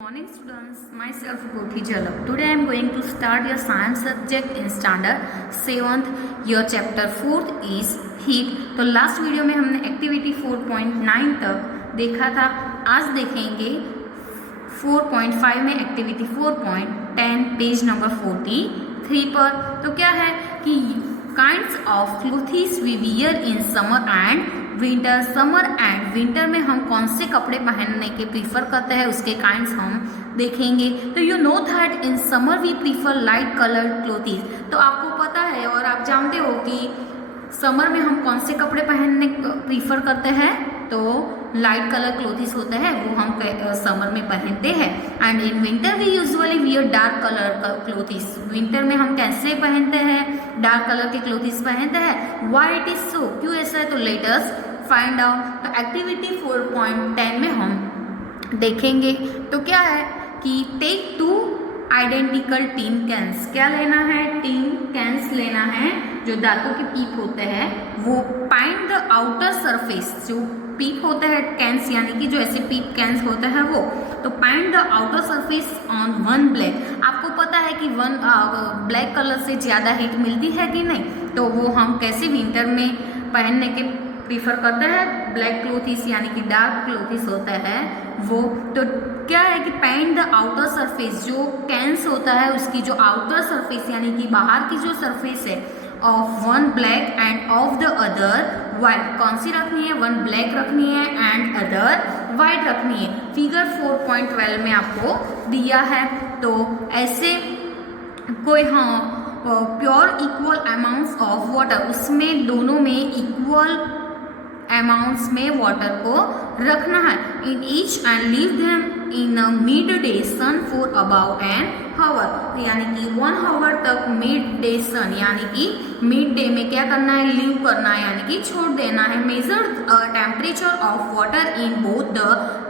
Morning students, myself Goti Jalak. Today I am going to start your science subject in standard 7th. Your chapter 4th is heat. तो last video में हमने activity 4.9 तक देखा था. आज देखेंगे 4.5 में एक्टिविटी 4.10 पेज नंबर 43 पर. तो क्या है कि kinds of clothes we wear in summer and winter. Summer and winter में हम कौन से कपड़े पहनने के प्रीफर करते हैं उसके काइंड्स हम देखेंगे. तो you know that in summer we prefer light coloured clothes. तो आपको पता है और आप जानते हो कि समर में हम कौन से कपड़े पहनने प्रीफर करते हैं. तो लाइट कलर क्लोथ्स होते हैं वो हम समर में पहनते हैं. And in winter we usually wear dark colour clothes. Winter में हम कैसे पहनते हैं, डार्क कलर के क्लोथ्स पहनते हैं. व्हाई इट इज सो, क्यों ऐसा है, तो लेट अस फाइंड आउट. तो एक्टिविटी 4.10 में हम देखेंगे. तो क्या है कि टेक 2 आइडेंटिकल टीन कैंस. क्या लेना है, टीन कैंस लेना है जो धातु के पीप होते हैं वो. पाइंड द आउटर सरफेस, जो पीप होते हैं कैंस यानी कि जो ऐसे पीप कैंस होते हैं वो. तो paint the outer surface on one black. आपको पता है कि वन ब्लैक कलर से ज़्यादा हीट मिलती है कि नहीं. तो वो हम कैसे विंटर में पहनने के प्रीफर करते हैं, ब्लैक क्लोथ्स यानी कि डार्क क्लोथ्स होता है वो. तो क्या है कि पेंट द आउटर सरफेस, जो कैंस होता है उसकी जो आउटर सरफेस यानी कि बाहर की जो सरफेस है of one black end of the other white. कौन सी रखनी है, वन ब्लैक रखनी है एंड अदर वाइट रखनी है. फिगर 4.12 में आपको दिया है. तो ऐसे कोई pure equal amounts of water, उसमें दोनों में इक्वल अमाउंट्स में वाटर को रखना है. In each and leave them in a mid day sun for about an hour. यानी कि 1 आवर तक मिड डे सन यानी कि मिड डे में क्या करना है, लीव करना है यानी कि छोड़ देना है. Measure temperature of water in both the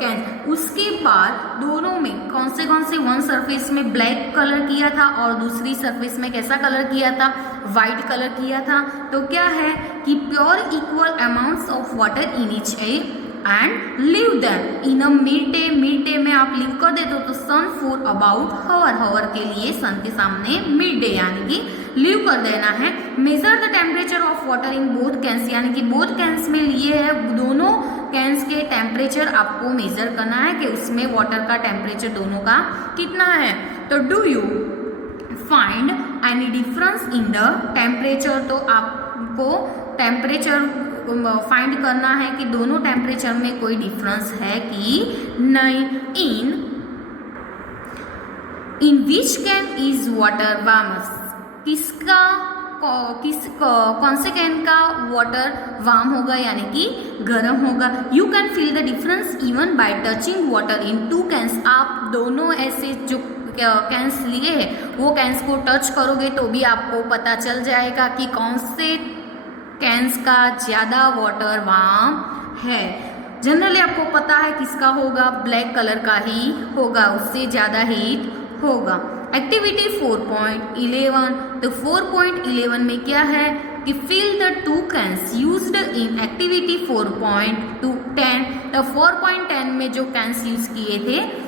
can. उसके बाद दोनों में कौन से वन सरफेस में ब्लैक कलर किया था और दूसरी सरफेस में कैसा कलर किया था, वाइट कलर किया था. तो क्या है कि pure equal amounts of water in each and leave them in a mid day. Mid day में आप लीव कर देते हो तो सन फॉर अबाउट हावर. हावर के लिए सन के सामने मिड डे यानी कि लीव कर देना है. Measure the temperature of water in both cans यानी कि बोथ कैंस में लिए है, दोनों कैंस के टेम्परेचर आपको मेजर करना है कि उसमें वाटर का टेम्परेचर दोनों का कितना है. तो do you find any difference in the temperature. तो आपको टेम्परेचर फाइंड करना है कि दोनों टेम्परेचर में कोई डिफरेंस है कि नहीं. इन विच कैन इज वाटर वार्मस. कौन से कैन का वाटर वार्म होगा यानी कि गर्म होगा. You can feel the difference even by touching water in 2 cans. आप दोनों ऐसे जो कैंस लिए हैं वो कैंस को टच करोगे तो भी आपको पता चल जाएगा कि कौन से कैंस का ज़्यादा वाटर वार्म है. जनरली आपको पता है किसका होगा, ब्लैक कलर का ही होगा, उससे ज़्यादा हीट होगा. एक्टिविटी 4.11. तो 4.11 में क्या है कि fill the 2 cans used in activity 4.10. तो 4.10 में जो कैंस यूज किए थे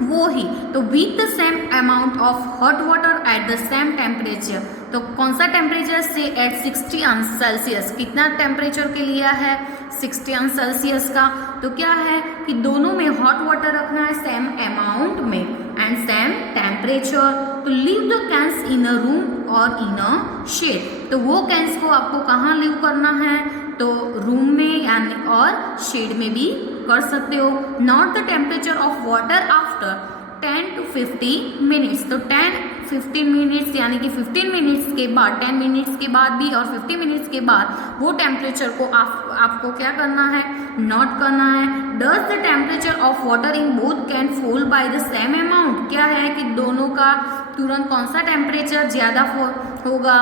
वो ही. तो with the same amount of hot water at the same temperature. तो कौन सा टेम्परेचर से, एट 60 अंश सेल्सियस. कितना टेम्परेचर के लिया है, 60 अंश सेल्सियस का. तो क्या है कि दोनों में हॉट वाटर रखना है सेम अमाउंट में एंड सेम टेम्परेचर. तो leave the cans in a room और इन अ शेड. तो वो कैंस को आपको कहाँ लीव करना है, तो रूम में यानी और शेड में भी कर सकते हो. Not the temperature of water after 10 to 15 minutes. तो 10-15 मिनट्स यानी कि 15 मिनट्स के बाद, 10 मिनट्स के बाद भी और 50 मिनट्स के बाद वो टेम्परेचर को आपको क्या करना है, नोट करना है. Does the temperature of water in both can fall by the same amount. क्या है कि दोनों का तुरंत कौन सा टेम्परेचर ज़्यादा होगा.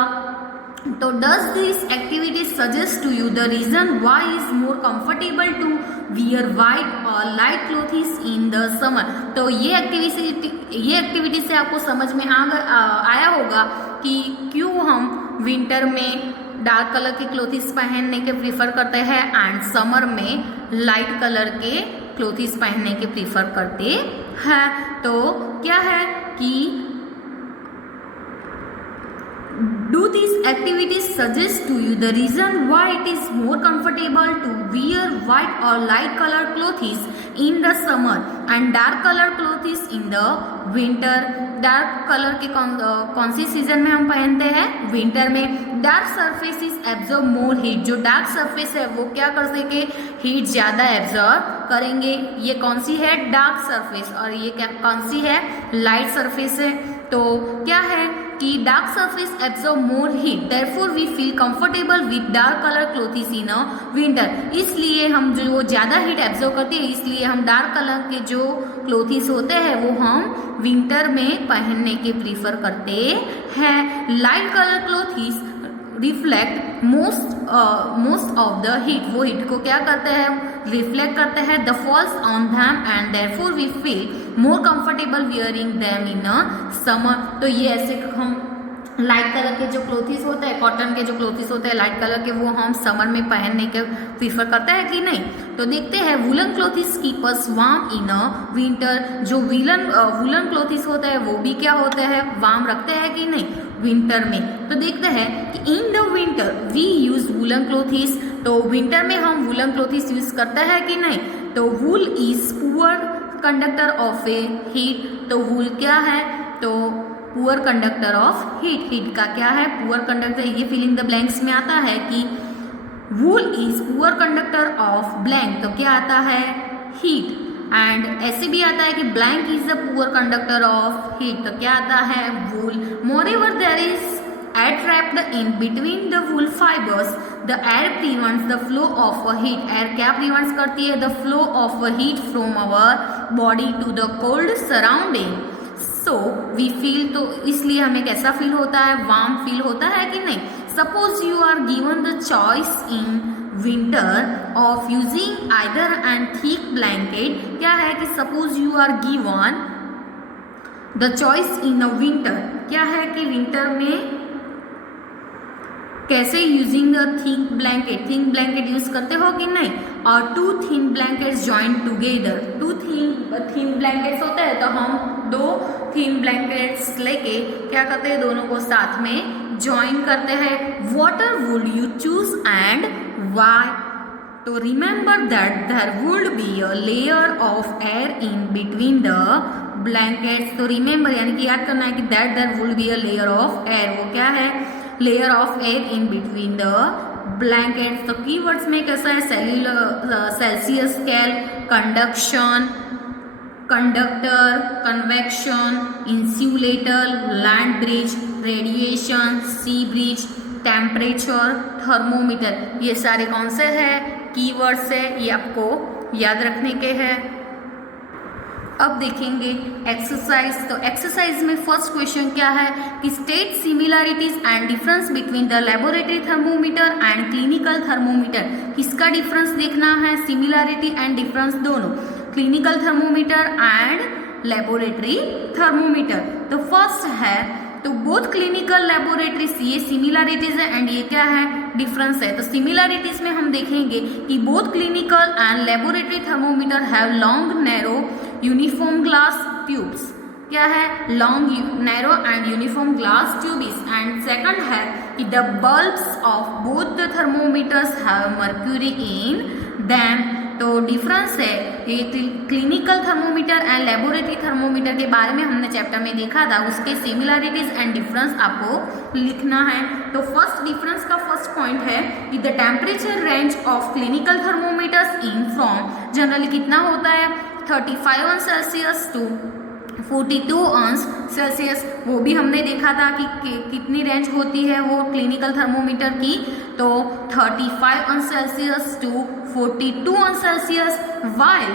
तो does this activity suggest to you the reason why is more comfortable to wear white और light clothes in the summer. तो ये एक्टिविटी से आपको समझ में आया होगा कि क्यों हम विंटर में डार्क कलर के क्लोथ्स पहनने के प्रीफर करते हैं एंड समर में लाइट कलर के क्लोथिस पहनने के प्रीफर करते हैं। तो क्या है कि do these activities suggest to you the reason why it is more comfortable to wear white or light colored clothes in the summer and dark colored clothes in the winter। Dark colour के कौन सी season में हम पहनते हैं? Winter में। Dark surface is absorb more heat, जो dark surface है वो क्या कर सके? हीट ज़्यादा एब्जॉर्ब करेंगे। ये कौन सी है? Dark surface. और ये क्या कौन सी है? लाइट सरफेस है। तो क्या है कि dark surface absorb more heat, therefore we feel comfortable with dark colour clothes in a winter. इसलिए हम जो ज़्यादा हीट एब्जॉर्ब करती है, इसलिए हम डार्क कलर के जो क्लोथिस होते हैं वो हम विंटर में पहनने के प्रीफर करते हैं। Light colour clothes reflect most of the heat, वो हीट को क्या करते हैं? रिफ्लेक्ट करते हैं। The falls on them and therefore we feel more comfortable wearing them in a summer. तो ये ऐसे हम लाइट कलर के जो क्लोथिस होते हैं, कॉटन के जो क्लोथिस होते हैं लाइट कलर के, वो हम समर में पहनने के प्रीफर करते हैं कि नहीं? तो देखते हैं woollen clothes keep us warm in a winter. जो वुलन क्लोथिस होते हैं वो भी क्या होते हैं? वार्म रखते हैं कि नहीं विंटर में। तो देखते हैं कि in the winter we use woollen clothes. तो विंटर में हम वुलन क्लोथिस यूज करते हैं कि नहीं? तो वूल is poor conductor of A heat. तो वूल क्या है? तो poor conductor of heat. Heat का क्या है? Poor conductor. ये फिलिंग द ब्लैंक्स में आता है कि वूल is poor conductor of blank. तो क्या आता है? हीट। एंड ऐसे भी आता है कि blanket is the poor conductor of heat. तो क्या आता है? Wool. Moreover there is air trapped in between the wool fibers, the air prevents the flow of a heat। air क्या prevents करती है? the flow of a heat from our body to the cold surrounding। so we feel, तो इसलिए हमें कैसा feel होता है? Warm feel होता है कि नहीं? Suppose you are given the choice in winter of using either and thick blanket. क्या है कि suppose you are given the choice in a winter. क्या है कि विंटर में कैसे using a thick blanket, thick blanket use करते हो कि नहीं? और two thin blankets join together. Two thin blankets होते हैं तो हम दो थिन ब्लैंकेट्स लेके क्या करते हैं? दोनों को साथ में जॉइन करते हैं। Water would you choose and why? तो remember that there would be a layer of air in between the blankets. तो रिमेंबर यानी कि याद करना है कि that there would be a layer of air. वो क्या है? Layer of air in between the blankets. तो कीवर्ड्स में कैसा है? Celsius scale, conduction, conductor, convection, insulator, land breeze, radiation, sea breeze, temperature, thermometer. ये सारे कौन से हैं? कीवर्ड्स है, ये आपको याद रखने के हैं। अब देखेंगे एक्सरसाइज। तो एक्सरसाइज में फर्स्ट क्वेश्चन क्या है कि state similarities and difference between the laboratory thermometer and clinical thermometer. किसका डिफरेंस देखना है? सिमिलरिटी एंड डिफरेंस दोनों, clinical thermometer and laboratory thermometer. तो फर्स्ट है तो बोथ क्लिनिकल लेबोरेटरीज, ये सिमिलरिटीज है एंड ये क्या है? डिफरेंस है। तो सिमिलरिटीज में हम देखेंगे कि both clinical and laboratory thermometer have long narrow uniform glass tubes. क्या है? Long narrow and uniform glass tubes. And second है कि the bulbs of both the thermometers have mercury in them. तो डिफरेंस है ये clinical thermometer and laboratory thermometer के बारे में हमने चैप्टर में देखा था। उसके सिमिलरिटीज एंड डिफरेंस आपको लिखना है। तो फर्स्ट डिफरेंस का फर्स्ट पॉइंट है कि the temperature range of clinical thermometers in from generally कितना होता है? 35 अंश सेल्सियस टू 42 अंश सेल्सियस। वो भी हमने देखा था कि कितनी रेंज होती है वो क्लिनिकल थर्मोमीटर की। तो 35 अंश सेल्सियस टू 42 अंश Celsius, while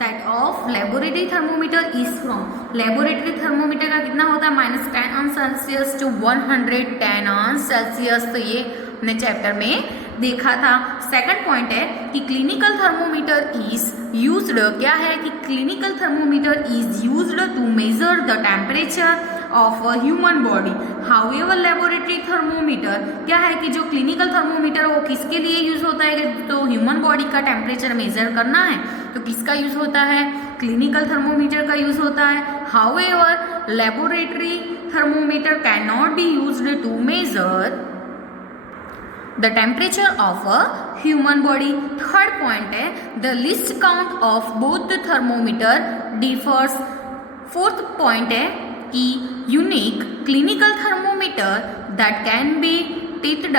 that of laboratory thermometer is from, laboratory thermometer का कितना होता है? -10 अंश सेल्सियस टू 110 अंश सेल्सियस। तो ये हमने चैप्टर में देखा था। सेकंड पॉइंट है कि क्लिनिकल थर्मोमीटर इज यूज्ड, क्या है कि clinical thermometer is used to measure the temperature of a human body. However laboratory thermometer, क्या है कि जो क्लिनिकल थर्मोमीटर वो किसके लिए यूज होता है, तो ह्यूमन बॉडी का टेम्परेचर मेजर करना है तो किसका यूज होता है, क्लिनिकल थर्मोमीटर का यूज होता है। However laboratory thermometer can not be used to measure the temperature of a human body. Third point है the least count of both the thermometer differs. Fourth point है कि unique clinical thermometer that can be ticked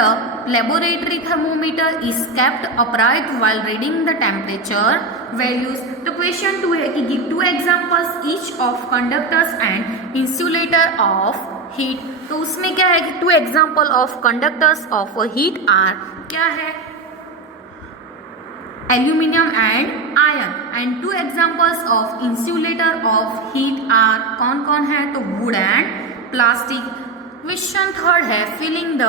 laboratory thermometer is kept upright while reading the temperature values। तो question 2 है कि give 2 examples each of conductors and insulator of heat। तो उसमें क्या है कि 2 example of conductors of heat are, क्या है, aluminium and iron, and 2 examples of insulator of heat are, कौन कौन है, तो वुड एंड प्लास्टिक। क्वेश्चन 3 है फिलिंग द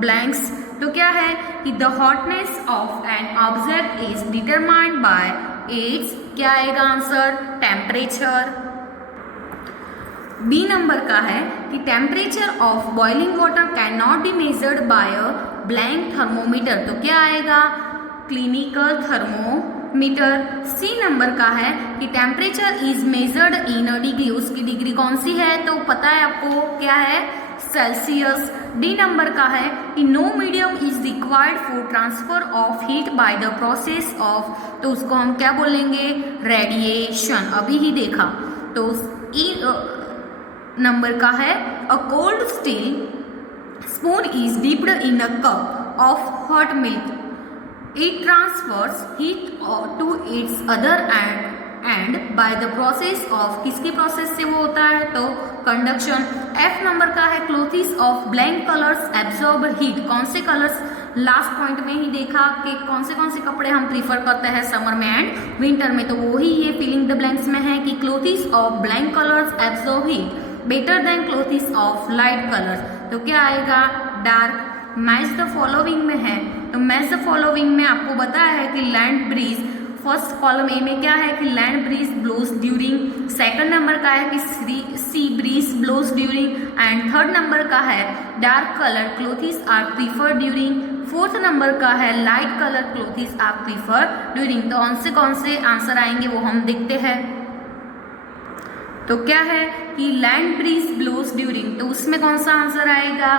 ब्लैंक्स। तो क्या है कि the hotness of an object is determined by it's, क्या आएगा आंसर, टेम्परेचर। बी नंबर का है कि temperature of boiling water can not be measured by a blank thermometer. तो क्या आएगा, क्लिनिकल थर्मोमीटर। सी नंबर का है कि temperature is measured in a degree, उसकी डिग्री कौन सी है, तो पता है आपको, क्या है, सेल्सियस। डी नंबर का है कि no medium is required for transfer of heat by the process of, तो उसको हम क्या बोलेंगे, रेडिएशन, अभी ही देखा। तो ई नंबर का है a cold steel spoon is dipped in a cup of hot milk, it transfers heat to its other end by the process of, किसकी प्रोसेस से वो होता है, तो कंडक्शन। एफ नंबर का है clothes of blank colours absorb heat, कौन से कलर्स, लास्ट पॉइंट में ही देखा कि कौन से कपड़े हम प्रीफर करते हैं समर में एंड विंटर में, तो वही ये फिलिंग द ब्लैंक्स में है कि clothes of blank colours absorb heat better than clothes of light colours. तो क्या आएगा, डार्क। मैच द फॉलोइंग में है, तो मैच द फॉलोइंग में आपको बताया है कि land breeze, first column A में क्या है कि land breeze blows during, second number का है कि sea breeze blows during, and third number का है dark colour clothes are prefer during, fourth number का है light colour clothes are prefer during. तो कौन से आंसर आएंगे वो हम देखते हैं। तो क्या है कि लैंड ब्रीज ब्लोस ड्यूरिंग, तो उसमें कौन सा आंसर आएगा,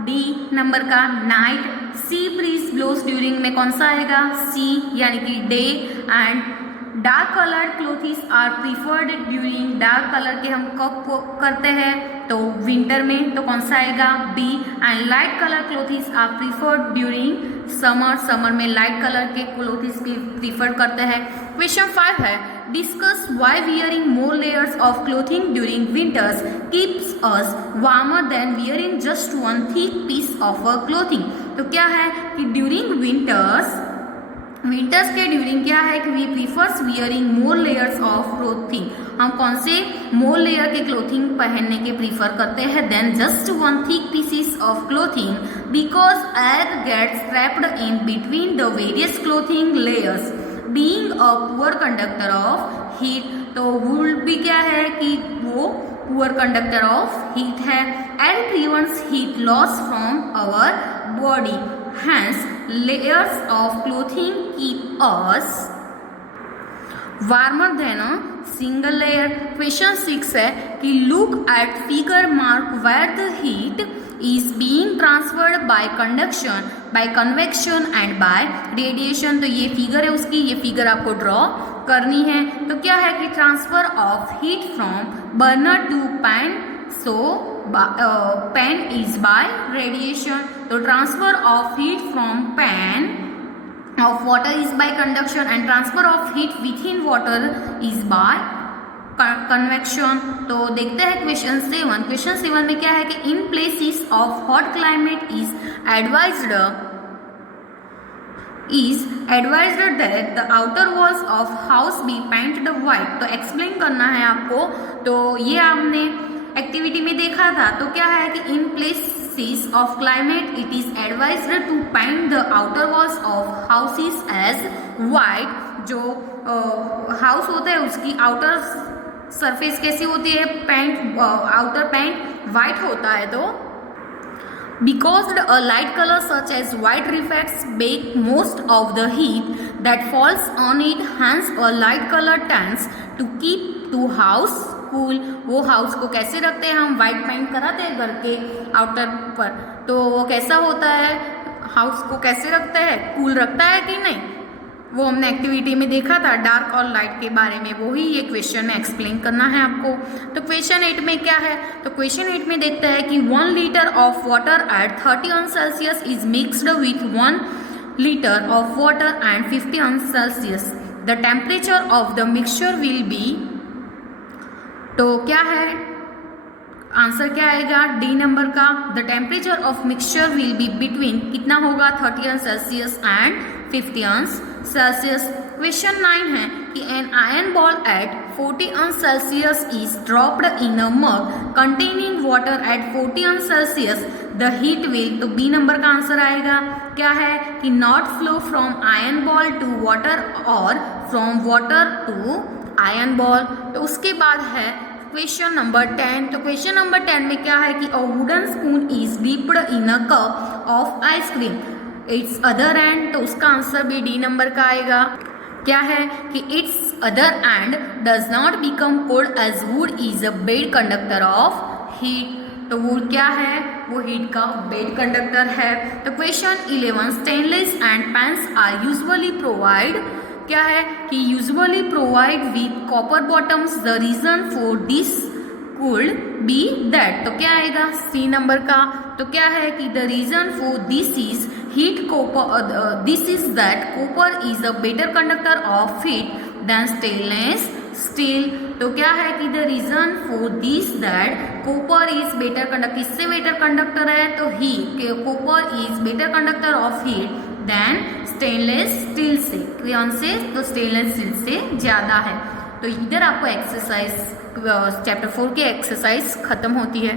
डी नंबर का night. Sea breeze blows during में कौन सा आएगा, सी यानी कि day. And dark coloured clothes are preferred during, dark colour के हम कब करते हैं, तो विंटर में, तो कौन सा आएगा, B. And light colour clothes are preferred during summer, summer में लाइट कलर के क्लोथिस प्रीफर करते हैं। क्वेश्चन 5 है discuss why wearing more layers of clothing during winters keeps us warmer than wearing just one thick piece of a clothing. तो क्या है कि during winters के ड्यूरिंग क्या है कि we prefers wearing more layers of clothing, हम कौन से मोर लेयर के क्लोथिंग पहनने के प्रीफर करते हैं than just one thick pieces of clothing, because air gets trapped in between the various clothing layers, being a poor conductor of heat. तो wool भी क्या है कि वो पुअर कंडक्टर ऑफ हीट है, and prevents heat loss from our body, hence layers of clothing keep us warmer than a single layer. Question 6 है कि look at figure mark where the heat is being transferred by conduction, by convection and by radiation। तो ये figure है उसकी, ये figure आपको draw करनी है। तो क्या है कि transfer of heat from burner to pan, so pan is by radiation. तो transfer of heat from pan of water is by conduction and transfer of heat within water is by convection। तो देखते हैं question 7। Question 7 में क्या है कि in places of hot climate is advised that the outer walls of house be painted white. तो explain करना है आपको, तो ये आपने एक्टिविटी में देखा था। तो क्या है कि in place basis of climate, it is advised to paint the outer walls of houses as white. जो हाउस होता है उसकी आउटर सरफेस कैसी होती है, पेंट आउटर पेंट वाइट होता है. तो because a light color such as white reflects back most of the heat that falls on it, hence a light color tends to keep to house cool. वो house को कैसे रखते हैं, हम white paint कराते हैं घर के आउटर पर, तो वो कैसा होता है, हाउस को कैसे रखता है, कूल रखता है कि नहीं, वो हमने एक्टिविटी में देखा था डार्क और लाइट के बारे में. वो ही ये क्वेश्चन में एक्सप्लेन करना है आपको. तो क्वेश्चन 8 में क्या है, तो क्वेश्चन 8 में देखते हैं कि 1 litre of water at 30 Celsius is mixed with 1 litre of water and 50 Celsius. The temperature of the mixture will be. तो क्या है आंसर, क्या आएगा डी नंबर का. The temperature of mixture will be between, कितना होगा 30 सेल्सियस एंड 50 सेल्सियस. क्वेश्चन 9 है कि an iron ball at 40 Celsius is dropped in a mug containing water at 40 Celsius, the heat will. तो b number का answer आएगा. क्या है कि not flow from iron ball to water और from water to iron ball. तो उसके बाद है क्वेश्चन नंबर 10. तो क्वेश्चन नंबर 10 में क्या है कि a wooden spoon is dipped in a cup of ice cream, it's other and. तो उसका आंसर भी डी नंबर का आएगा. क्या है कि its other end does not become cold as wood is a bad conductor of heat. तो wood क्या है, वो हीट का बेड कंडक्टर है. तो question 11 stainless and pans are usually provide. क्या है कि usually provide with copper bottoms, the reason for this could be that. तो क्या आएगा सी नंबर का. तो क्या है कि the reason for this is heat copper, this is that copper is a better conductor of heat than stainless steel. तो क्या है कि the reason for this that copper is better conductor, किससे बेटर कंडक्टर है, तो ही copper is better conductor of heat than stainless steel से. कौन से, तो स्टेनलेस स्टील से ज़्यादा है. तो इधर आपको एक्सरसाइज चैप्टर 4 की एक्सरसाइज खत्म होती है.